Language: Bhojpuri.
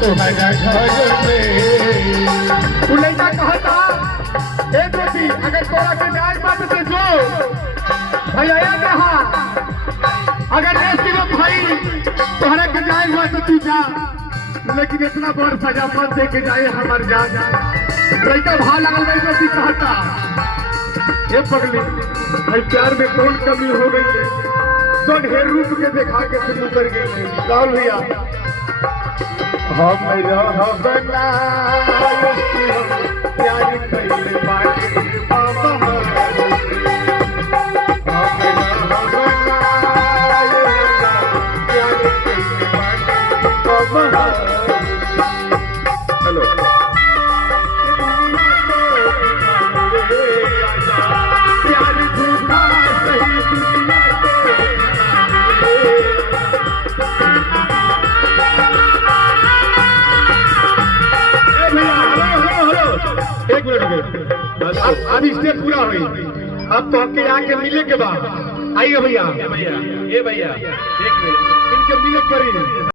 तुम्हारा घर में। लड़का कहता ए बेटी अगर तोरा के जाए बात से जो भैया कहा अगर ऐसी भाई तोहरा के जाए बात तू जा, लेकिन इतना बड़ सजा मत दे के जाए हमार जान। लड़का भाव लगल गई बेटी कहता ये पगली भाई प्यार में कौन कमी हो गई है, तो ढेर रूप के देखा के शुरू कर गई राहुल भैया। हम रहबना प्यार कइले बाटे बाबा, हम रहबना प्यार कइले बाटे बाबा। हेलो प्यार झूठा सही दुनिया एक मिनट अब स्टेप पूरा हुई, अब तो आपके आके मिले के बाद आइए भैया। भैया एक मिनट इनके मिले पड़ी